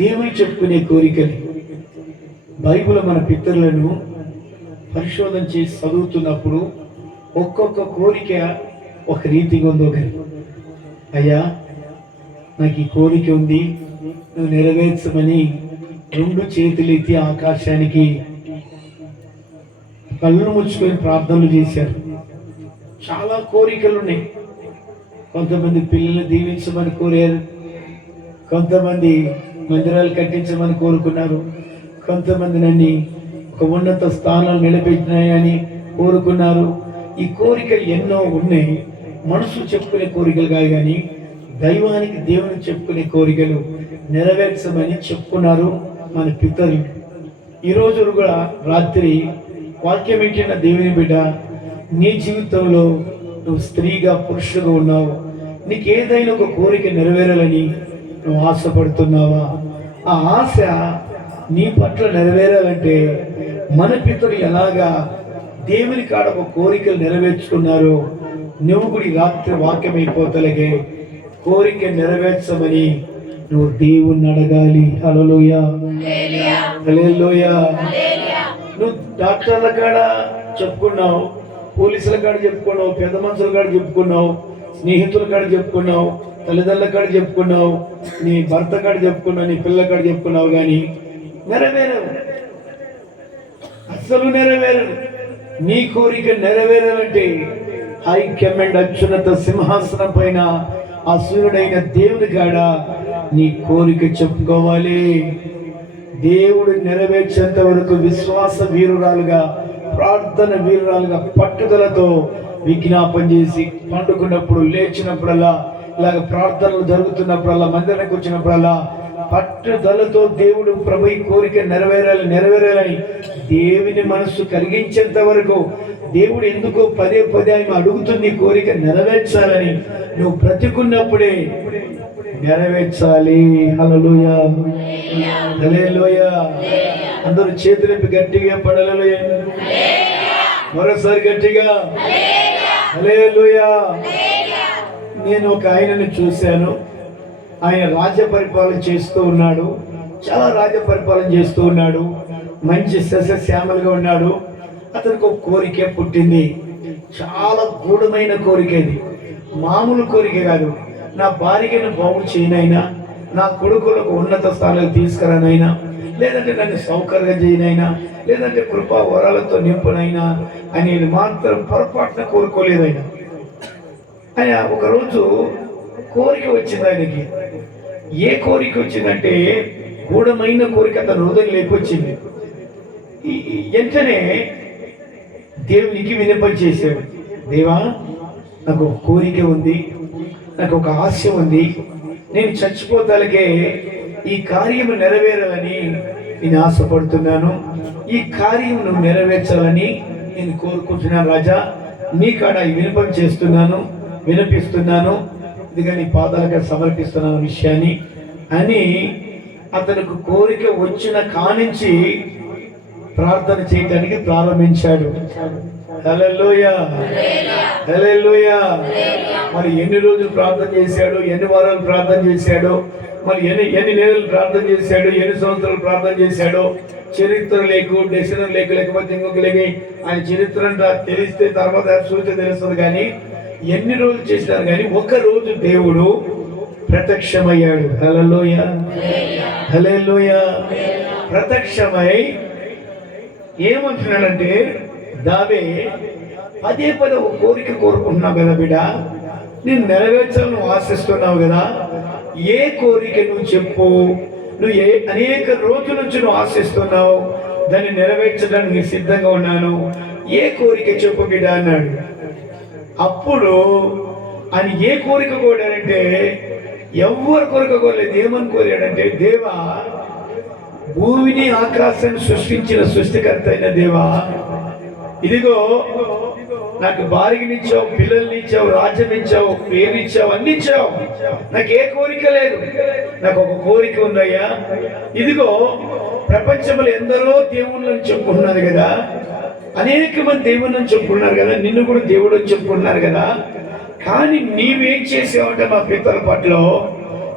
దేవుని చెప్పుకునే కోరికలు. బైబిల్ మన పితరులను పరిశోధన చేసి చదువుతున్నప్పుడు ఒక్కొక్క కోరిక ఒక రీతిగా ఉందో కానీ, అయ్యా నాకు ఈ కోరిక ఉంది, నువ్వు నెరవేర్చమని 2 చేతులు ఎత్తి ఆకాశానికి కళ్ళు ముచ్చుకొని ప్రార్థనలు చేశారు. చాలా కోరికలు ఉన్నాయి. కొంతమంది పిల్లల్ని దీవించమని కోరారు, కొంతమంది మందిరాలు కట్టించమని కోరుకున్నారు, కొంతమంది నన్ను ఒక ఉన్నత స్థానాలు నిలబెట్టినాయని కోరుకున్నారు. ఈ కోరికలు ఎన్నో ఉన్నాయి. మనసు చెప్పుకునే కోరికలు కాదు, కానీ దైవానికి దేవునికి చెప్పుకునే కోరికలు నెరవేర్చమని చెప్పుకున్నారు మన పితరులు. ఈరోజు కూడా రాత్రి వాక్యం ఏంటంటే, దేవుని బిడ్డ, నీ జీవితంలో నువ్వు స్త్రీగా పురుషుగా ఉన్నావు, నీకు ఏదైనా ఒక కోరిక నెరవేరాలని నువ్వు ఆశపడుతున్నావా? ఆ ఆశ నీ పట్ల నెరవేరాలంటే మన పితరులు ఎలాగా దేవుని కాడ ఒక కోరికలు నెరవేర్చుకున్నారో నువ్వు కూడా ఈ రాత్రి వాక్యం అయిపోతలగే కోరిక నెరవేర్చమని నువ్వు దేవుణ్ణి అడగాలి. హల్లెలూయా, హల్లెలూయా. నువ్వు డాక్టర్ల కాడ చెప్పుకున్నావు, పోలీసుల కాడ చెప్పుకున్నావు, పెద్ద మనుషుల కాడ చెప్పుకున్నావు, స్నేహితుల కాడ చెప్పుకున్నావు, తల్లిదండ్రుల కాడ చెప్పుకున్నావు, నీ భర్త కాడ చెప్పుకున్నావు, నీ పిల్లల కాడ చెప్పుకున్నావు, కానీ నెరవేరవు, అస్సలు నెరవేరవు. నీ కోరిక నెరవేరాలంటే హై కమాండ్ అత్యున్నత సింహాసనం పైన ఆ సూర్యుడైన దేవుని కాడ నీ కోరిక చెప్పుకోవాలి. దేవుడు నెరవేర్చేంత వరకు విశ్వాస వీరురాలుగా, ప్రార్థన వీరురాలుగా పట్టుదలతో విజ్ఞాపన చేసి పండుకున్నప్పుడు, లేచినప్పుడల్లా, ఇలాగ ప్రార్థనలు జరుగుతున్నప్పుడల్లా, మందిరానికి వచ్చినప్పుడల్లా పట్టుదలతో దేవుడు ప్రభు ఈ కోరిక నెరవేరాలని దేవుని మనస్సు కలిగించేంత వరకు దేవుడు ఎందుకో పదే ఆయన అడుగుతుంది కోరిక నెరవేర్చాలని. నువ్వు బ్రతికున్నప్పుడే నెరవేర్చాలి. హల్లెలూయా, హల్లెలూయా. అందరూ చేతులెత్తి గట్టిగా పడాలి. మరోసారి గట్టిగా హల్లెలూయా. నేను ఒక ఆయనను చూశాను. ఆయన రాజ్య పరిపాలన చేస్తూ ఉన్నాడు, చాలా రాజ్య పరిపాలన చేస్తూ ఉన్నాడు, మంచి సస్యశ్యామలుగా ఉన్నాడు. అతనికి ఒక కోరిక పుట్టింది, చాలా గూఢమైన కోరిక. ఇది మామూలు కోరిక కాదు. నా భార్యను బాగు చేయనైనా, నా కొడుకులకు ఉన్నత స్థానాలు తీసుకురానైనా, లేదంటే నన్ను సౌకర్యం చేయనైనా, లేదంటే కృపా వరాలతో నింపునైనా అని మాత్రం పొరపాటున కోరుకోలేదు. ఆయన ఒకరోజు కోరిక వచ్చింది ఆయనకి. ఏ కోరిక వచ్చిందంటే గూఢమైన కోరిక అతను హృదయం లేకొచ్చింది. వెంటనే దేవునికి విన్నపం చేశాడు. దేవా, నాకు ఒక కోరిక ఉంది, నాకు ఒక ఆశ ఉంది, నేను చచ్చిపోతాలకే ఈ కార్యము నెరవేరాలని నేను ఆశపడుతున్నాను, ఈ కార్యం నువ్వు నెరవేర్చాలని నేను కోరుకుంటున్నాను రాజా. నీ కాడ ఈ విన్నపం చేస్తున్నాను, వినిపిస్తున్నాను, ఇదిగా నీ పాదాలుగా సమర్పిస్తున్నాను విషయాన్ని అని అతనికి కోరిక వచ్చిన కానించి ప్రార్థన చేయడానికి ప్రారంభించాడు. హల్లెలూయా, హల్లెలూయా. మరి ఎన్ని రోజులు ప్రార్థన చేశాడు, ఎన్ని వారాలు ప్రార్థన చేశాడు, మరి ఎన్ని నెలలు ప్రార్థన చేశాడు, ఎన్ని సంవత్సరాలు ప్రార్థన చేశాడో చరిత్ర లేకపోతే ఇంకొక లేక ఆయన చరిత్ర తెలిస్తే తర్వాత సూచన తెలుస్తుంది. కానీ ఎన్ని రోజులు చేసినారు, కానీ ఒక రోజు దేవుడు ప్రత్యక్షమయ్యాడు. హల్లెలూయా, హల్లెలూయా. ప్రత్యక్షమై ఏమంటున్నాడంటే, దావే పదే ఒక కోరిక కోరుకుంటున్నావు కదా బిడ్డ, నేను నెరవేర్చాలని ఆశిస్తున్నావు కదా, ఏ కోరిక నువ్వు చెప్పు. నువ్వు అనేక రోజుల నుంచి నువ్వు ఆశిస్తున్నావు, దాన్ని నెరవేర్చడానికి సిద్ధంగా ఉన్నాను, ఏ కోరిక చెప్పు బిడ్డ అన్నాడు. అప్పుడు ఆయన ఏ కోరిక కోరాడంటే, ఎవరు కోరిక కోరలేదు. ఏమని కోరాడంటే, దేవా, భూమిని ఆకాశాన్ని సృష్టించిన సృష్టికర్త అయిన దేవా, ఇదిగో నాకు భార్యనిచ్చావు, పిల్లల్నిచ్చావు, రాజ్యం ఇచ్చావు, పేరునిచ్చావు, అన్ని ఇచ్చావు, నాకు ఏ కోరిక లేదు, నాకు ఒక కోరిక ఉందయ్యా. ఇదిగో ప్రపంచంలో ఎందరో దేవుళ్ళని చెప్పుకుంటున్నారు కదా, అనేక మంది దేవుళ్ళని చెప్పుకున్నారు కదా, నిన్ను కూడా దేవుడు అని చెప్పుకున్నారు కదా, కానీ నీవేం చేసావంటే మా పితల పట్ల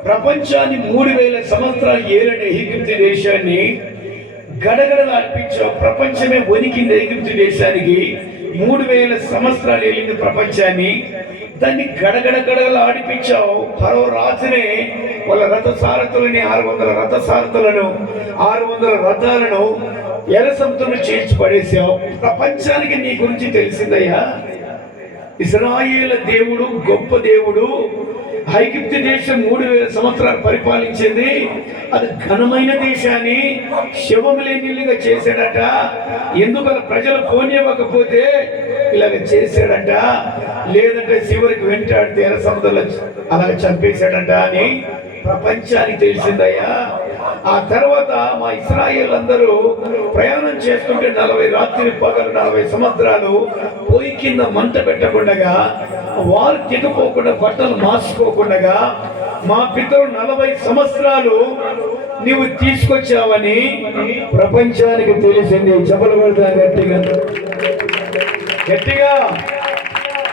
ప్రపంచాన్ని 3000 సంవత్సరాల సంవత్సరాలు ఏలిన ఈజిప్టు దేశాన్ని గడగడలాడిపించావు. ప్రపంచమే వణికింది ఈజిప్టు దేశానికి. 3000 సంవత్సరాలు ఏలింది ప్రపంచాన్ని. దాన్ని గడగడగడలు ఆడిపించావు. ఫరో రాజునే వాళ్ళ రథసారథులని 600 రథసారథులను 600 రథాలను ఎర్ర సముద్రంలో చేర్చి పడేసావు. ప్రపంచానికి నీ గురించి తెలిసిందయ్యా. ఇశ్రాయేలు దేవుడు గొప్ప దేవుడు. ఐగుప్తు దేశం 3000 సంవత్సరాలు పరిపాలించింది. అది ఘనమైన దేశాన్ని శివములేనిగా చేశాడట. ఎందుకలా ప్రజలు పోనివ్వకపోతే ఇలాగ చేశాడట. లేదంటే చివరికి వెంటాడితే ఎర్ర సముద్రంలో అలాగ చంపేశాడట అని ప్రపంచానికి తెలిసిందయ్యా. ఆ తర్వాత మా ఇశ్రాయేలు అందరూ ప్రయాణం చేస్తుంటే 40 రాత్రి పగలు 40 సంవత్సరాలు పొయ్యి కింద మంట పెట్టకుండా, వారు దిగపోకుండా, బట్టలు మార్చుకోకుండా మా పితరులు 40 సంవత్సరాలు నీవు తీసుకొచ్చావని ప్రపంచానికి తెలిసింది. చెప్పలు కొడతా గట్టిగా గట్టిగా.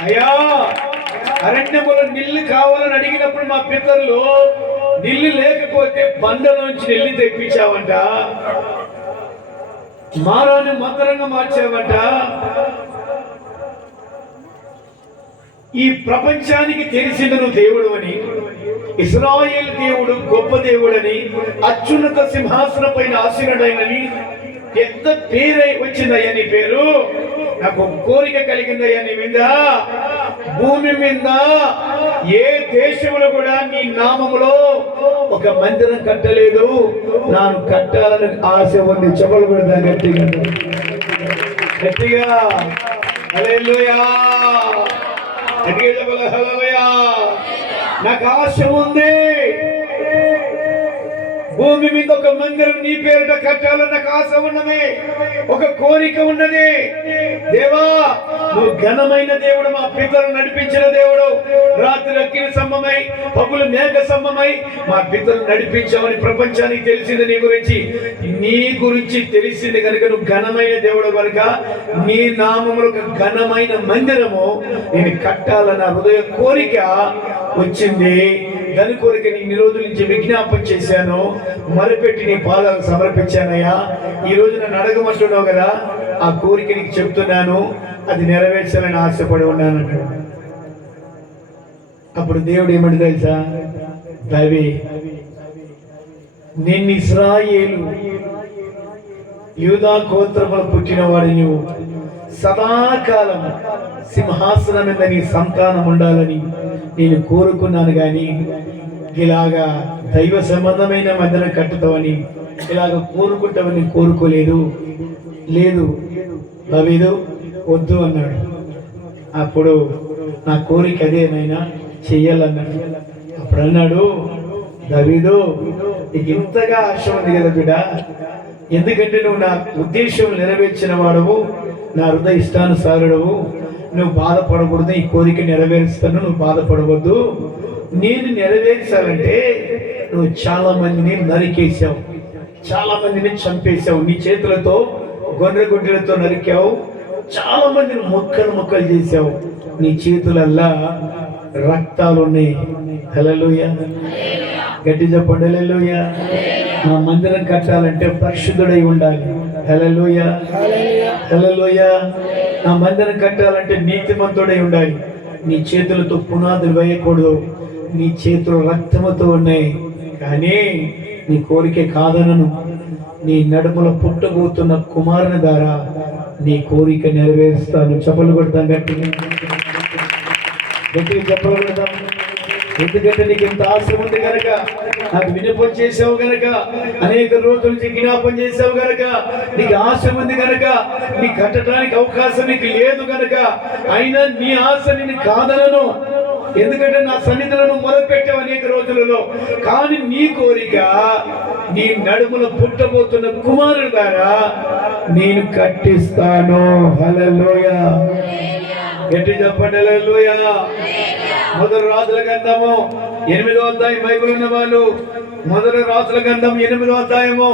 అయ్యా, అరణ్యములో నీళ్లు కావాలని అడిగినప్పుడు మా పితరులు నీళ్లు లేకపోతే బండలోంచి నీళ్లు తెప్పించావంట. మారాన్ని మంత్రంగా మార్చావంట. ఈ ప్రపంచానికి తెలిసింది నువ్వు దేవుడు అని, ఇశ్రాయేలు దేవుడు గొప్ప దేవుడని, అత్యున్నత సింహాసనం పైన ఆసీనుడైనని ఎంత పేరై వచ్చిందయ్యా నీ పేరు. నాకు కోరిక కలిగిందయ్యా నీ మీద. భూమి మీద ఏ దేశంలో కూడా నీ నామములో ఒక మందిరం కట్టలేదు. నాను కట్టాలని ఆశ ఉంది. చెప్పలు పెడతా గట్టిగా గట్టిగా. హల్లెలూయా గట్టిగా చెప్పాలి. హల్లెలూయా. నాకు ఆశ ఉంది. భూమి మీద ఒక మందిరం నీ పేరుట కట్టాలన్న ఆశ ఉన్నది, ఒక కోరిక ఉన్నది. దేవా, నువ్వు ఘనమైన దేవుడు, మా పితరులు నడిపించిన దేవుడు. రాత్రి అగ్ని స్తంభమై పగులు మేఘ స్తంభమై మా పితరులు నడిపించామని ప్రపంచానికి తెలిసింది. నీ గురించి తెలిసింది కనుక నువ్వు ఘనమైన దేవుడు కనుక నీ నామములో ఒక ఘనమైన మందిరము నేను కట్టాలన్న హృదయ కోరిక వచ్చింది. దాని కోరిక నీ రోజుల నుంచి విజ్ఞాపన చేశాను, మరిపెట్టి నీ పాదాలు సమర్పించానయ్యా. ఈ రోజు నన్ను అడగమంటున్నావు కదా, ఆ కోరిక నీకు చెప్తున్నాను, అది నెరవేర్చాలని ఆశపడి ఉన్నానంటాడు. అప్పుడు దేవుడు ఏమంటే తెలుసా, దవి నిన్ను ఇశ్రాయేలు యూదా గోత్రములు పుట్టినవాడు నువ్వు సదాకాలం సింహాసనం మీద నీ సంతానం ఉండాలని నేను కోరుకున్నాను. కానీ ఇలాగా దైవ సంబంధమైన మందిరం కట్టుతావని, ఇలాగ కోరుకుంటామని కోరుకోలేదు. లేదు దావీదు, వద్దు అన్నాడు. అప్పుడు నా కోరిక అదేనైనా చెయ్యాలన్నాడు. అప్పుడు అన్నాడు, దావీదు నీకు ఇంతగా ఆశ ఉంది కదా బిడ్డ, ఎందుకంటే నువ్వు నా ఉద్దేశం నెరవేర్చిన వాడవు, నా హృదయ ఇష్టానుసారుడవు. నువ్వు బాధపడకూడదు, ఈ కోరిక నెరవేరుస్తాను, నువ్వు బాధపడవద్దు. నేను నెరవేర్చాలంటే నువ్వు చాలా మందిని నరికేసావు, చాలా మందిని చంపేశావు, నీ చేతులతో గొర్రెగుడ్డలతో నరికావు, చాలా మందిని ముక్కలు చేశావు, నీ చేతులల్లా రక్తాలు ఉన్నాయి. హల్లెలూయా గట్టి చెప్పండి. హల్లెలూయా. నా మందిరం కట్టాలంటే పరిశుద్ధుడై ఉండాలి. హల్లెలూయా హల్లెలూయా. నా మందిరం కట్టాలంటే నీతిమంతుడై ఉండాలి. నీ చేతులతో పునాదులు వేయకూడదు, నీ చేతులు రక్తముతో ఉన్నాయి. కానీ నీ కోరిక కాదనను, నీ నడుములో పుట్టబోతున్న కుమారుని ద్వారా నీ కోరిక నెరవేరుస్తాను. చెప్పలు కొడతాం గట్టిగా గట్టిగా చెప్పలు కొడతాం. ఎందుకంటే నీకు ఇంత ఆశ ఉంది కనుక, నాకు విన్నపం చేసావు గనక, అనేక రోజుల నుంచి జ్ఞాపం చేసావు గనక, నీకు ఆశ ఉంది గనక, నీ కట్టడానికి అవకాశం నీకు లేదు గనక, అయినా నీ ఆశ నేను కాదనను. ఎందుకంటే నా సన్నిధులను మొదలుపెట్టావు అనేక రోజులలో. కానీ నీ కోరిక నీ నడుములో పుట్టబోతున్న కుమారుడు ద్వారా నేను కట్టిస్తాను. హల్లెలూయా గట్టి చెప్పండి. హల్లెలూయా. మొదటి రాజుల గ్రంథము 8వ అధ్యాయం బైబిల్ ఉన్న వాళ్ళు, మొదటి రాజుల గ్రంథం 8వ అధ్యాయము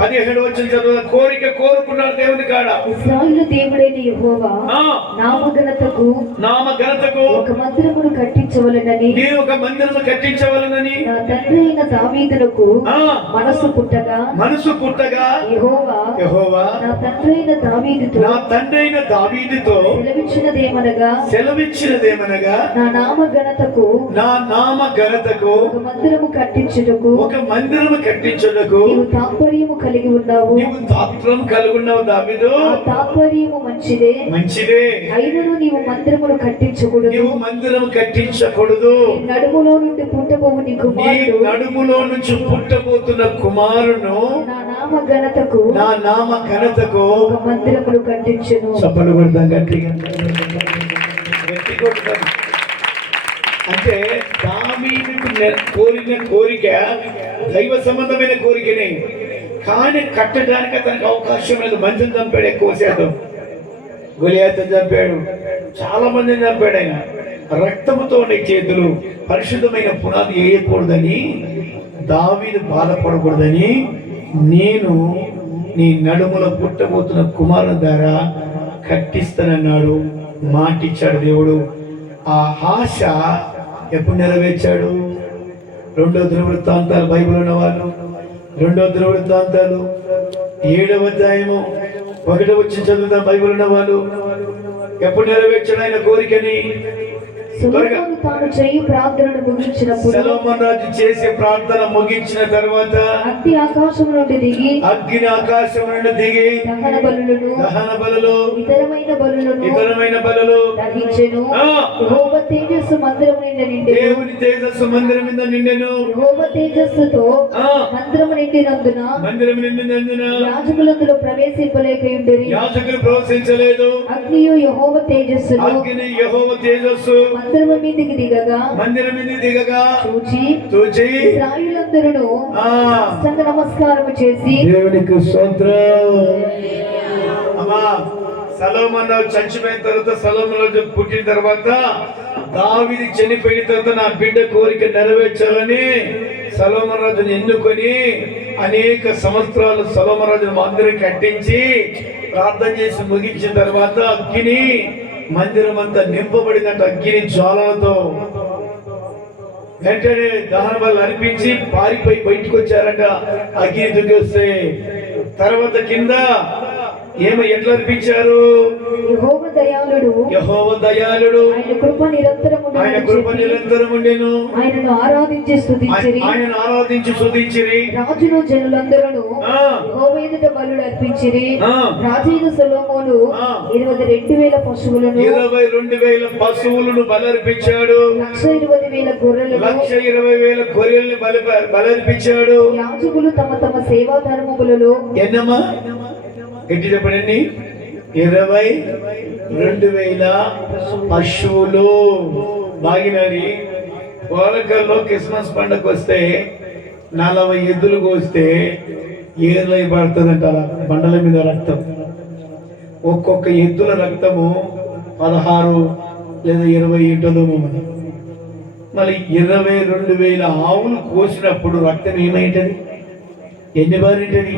17 వచ్చిన చదువు కోరిక కోరుకున్నాడు దేవుని కాడ. ఇశ్రాయేలు దేవుడైన యెహోవా ఆ, నామఘనతకు ఒక మందిరమును కట్టించవలెనని నేను ఒక మందిరము కట్టించవలనని నా తండ్రి అయిన దావీదునకు మనసు పుట్టగా యెహోవా నా తండ్రి అయిన దావీదుతో సెలవిచ్చినదేమనగా నా నామ ఘనతకు ఒక మందిరము కట్టించుటకు నీవు తాత్పర్యము కలిగి ఉన్నావు. దావీదు. ఆ తాత్పర్యము మంచిదే అయినను నీవు మందిరమును కట్టించకూడదు. నడుములో నుంచి పుట్టబోతున్న కుమారును నా నామ ఘనతకు ఒక మందిరమును కట్టించును. చప్పలు కొడతాం గట్టిగా. అంటే దావీదుకు కోరిన కోరిక దైవ సంబంధమైన కోరికనే, కానీ కట్టడానికి అతనికి అవకాశం లేదు. మందిని చంపాడు, ఎక్కువ శాతం గొలియాతును చంపాడు, చాలా మందిని చంపాడు. ఆయన రక్తముతో ఉండే చేతులు, పరిశుద్ధమైన పునాది వేయకూడదని, దావీదు బాధపడకూడదని నేను నీ నడుములో పుట్టబోతున్న కుమారుని ద్వారా కట్టిస్తానన్నాడు. మాటిచ్చాడు దేవుడు. ఆ ఆశ ఎప్పుడు నెరవేర్చాడు? 2వ దినవృత్తాంతాలు బైబిల్ ఉన్న వాళ్ళు 2వ దినవృత్తాంతాలు 7వ అధ్యాయము 1వ వచనం చదువుతాం. బైబిల్ ఉన్న వాళ్ళు ఎప్పుడు నెరవేర్చాడు ఆయన కోరికని? సొలొమోను తాను చేయు ప్రార్థనను ముగించినప్పుడు, సొలొమోను రాజు చేసే ప్రార్థన ముగించిన తర్వాత అగ్ని ఆకాశం నుండి దిగి దహన బలులను ఇతరమైన బలులు దహించెను. యెహోవా తేజస్సు మందిరము నిండా నిండెను. దేవుని తేజస్సు మందిరం మీద నిండెను. యెహోవా తేజస్సుతో మందిరము నిండినందున యాజకులు అందులో ప్రవేశింపలేకయుండిరి. యాజకులు ప్రవేశించలేదు. అగ్నియు యెహోవా తేజస్సు మందిరము మీదికి దిగగా చూచి ఇశ్రాయేలులందరూ సాష్టాంగ నమస్కారము చేసి దేవునికి స్తోత్రం. అమ్మా, సొలొమోను చచ్చిపోయిన తర్వాత, సొలొమోను పుట్టిన తర్వాత, దావీదు చనిపోయిన తర్వాత నా బిడ్డ కోరిక నెరవేర్చాలని సొలొమోను రాజును ఎన్నుకొని అనేక సంవత్సరాలు సొలొమోను రాజును మందిరం కట్టించి ప్రార్థన చేసి ముగించిన తర్వాత అగ్ని మందిరం అంతా నింపబడిందంట. అగ్ని జ్వాలలతో వెంటనే దహన బలులు అర్పించి పారిపోయి బయటకు వచ్చారంట. అగ్ని దుగ్గొస్తే తర్వాత కింద ఎట్లా అర్పించారు? యెహోవా దయాళుడు, ఆయన కృప నిరంతరం ఉండెను. ఆయనను ఆరాధించి స్తుతించిరి. రాజును జనులందరూ యెహోవా ఎదుట బలులు అర్పించిరి. రాజైన సొలొమోను 22,000 పశువులను 22,000 పశువులను బలర్పించాడు. 120,000 గొర్రెలను బలర్పించాడు. యాజకులు తమ తమ సేవా ధర్మములలో ఎన్నమ్మా ఎట్టి చెప్పండి 22,000 పశువులు. బాగినది పోలకల్లో క్రిస్మస్ పండుగ వస్తే 40 ఎద్దులు కోస్తే ఏర్లై పడుతుందంట. అలా బండల మీద రక్తం, ఒక్కొక్క ఎద్దుల రక్తము 16 లేదా 20 ఉంటుంది. మళ్ళీ 22,000 ఆవులు కోసినప్పుడు రక్తం ఏమైంటది? ఎన్ని బారింటది?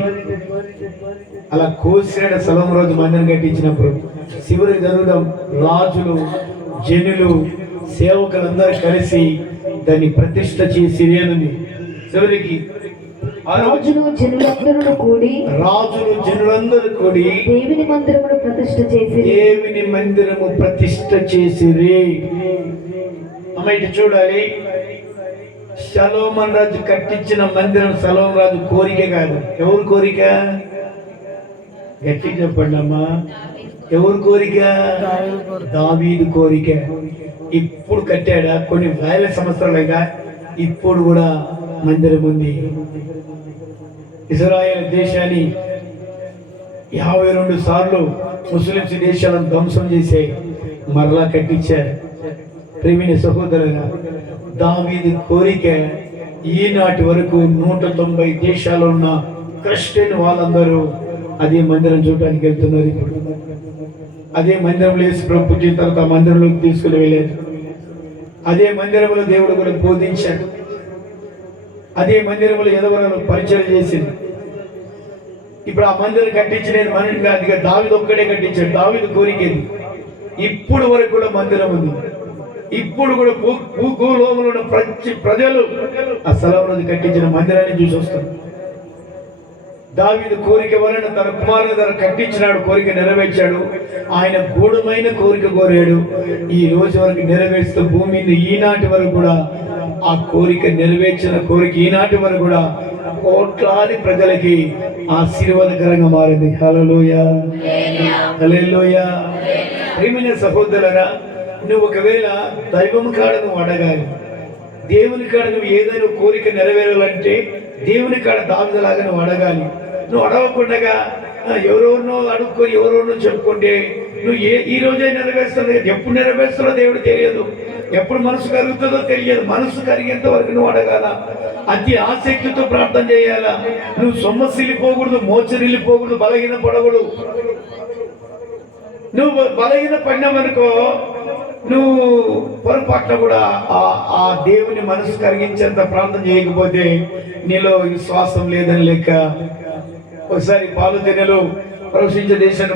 అలా కోసిన సొలొమోను రాజు మందిరం కట్టించినప్పుడు చివరికి జరుగుదాం, రాజులు, జనులు, సేవకులందరూ కలిసి దాన్ని ప్రతిష్ఠ చేసి చివరికి రాజులు జనులందరూ కూడి దేవుని మందిరము ప్రతిష్ఠ చేసిరి. అమ్మ ఇటు చూడాలి. సొలొమోను రాజు కట్టించిన మందిరం సొలొమోను రాజు కోరిక కాదు. ఎవరు కోరిక? గట్టి చెప్పండి అమ్మా. ఎవరు కోరిక? దావీదు కోరిక. ఇప్పుడు కట్టాడా? కొన్ని వేల సంవత్సరాలుగా ఇప్పుడు కూడా మందిరం ఉంది. ఇజ్రాయేల్ దేశాన్ని 52 సార్లు ముస్లిమ్స్ దేశాలను ధ్వంసం చేసే మరలా కట్టించారు. ప్రేమిని సహోదరుగా, దావీదు కోరిక ఈనాటి వరకు 190 దేశాలు ఉన్న క్రిస్టియన్ వాళ్ళందరూ అదే మందిరం చూడటానికి వెళ్తున్నారు. ఇప్పుడు అదే మందిరంలో యేసు ప్రభు పుట్టిన తర్వాత మందిరంలోకి తీసుకుని వెళ్ళారు. అదే మందిరంలో దేవుడు కూడా బోధించాడు. అదే మందిరంలో ఎదవరాలు పరిచయం చేసింది. ఇప్పుడు ఆ మందిరం కట్టించినది మనిషి కాదు, ఇక దావీదు ఒక్కడే కట్టించాడు. దావీదు కోరికేది ఇప్పుడు వరకు కూడా మందిరం ఉంది. ఇప్పుడు కూడా భూలోకంలో ఉన్న ప్రజలు ఆ స్థలంలో కట్టించిన మందిరాన్ని చూసి వస్తారు. దావీదు కోరిక వలన తన కుమారుని తన కట్టించినాడు, కోరిక నెరవేర్చాడు. ఆయన గూఢమైన కోరిక కోరాడు. ఈ రోజు వరకు నెరవేరుస్తూ భూమి మీద ఈనాటి వరకు కూడా ఆ కోరిక నెరవేర్చిన కోరిక ఈనాటి వరకు కూడా కోట్లాది ప్రజలకి ఆశీర్వాదకరంగా మారింది. హల్లెలూయా, హల్లెలూయా. ప్రియమైన సహోదరులారా, నువ్వు ఒకవేళ దైవం కాడ నువ్వు అడగాలి, దేవుని కాడ నువ్వు ఏదైనా కోరిక నెరవేరాలంటే దేవుని కాడ దావీదులాగా నువ్వు అడగాలి. నువ్వు అడగకుండా ఎవరెవరినో అడుక్కొని ఎవరెవరినో చెప్పుకుంటే నువ్వు ఈ రోజే నెరవేరుస్తావు, ఎప్పుడు నెరవేరుస్తాడో దేవుడు తెలియదు, ఎప్పుడు మనసు కలుగుతుందో తెలియదు. మనసు కరిగేంత వరకు నువ్వు అడగాల, అతి ఆసక్తితో ప్రార్థన చేయాలా. నువ్వు సొమ్మసిల్లిపోకూడదు, మోచరిల్లిపోకూడదు, బలహీన పడకూడదు. నువ్వు బలహీన పడినావనుకో, నువ్వు పొరపాటున కూడా ఆ దేవుని మనసు కరిగించేంత ప్రార్థన చేయకపోతే నీలో విశ్వాసం లేదని లెక్క. ఒకసారి పాలు తినలు ప్రవేశించే దేశాన్ని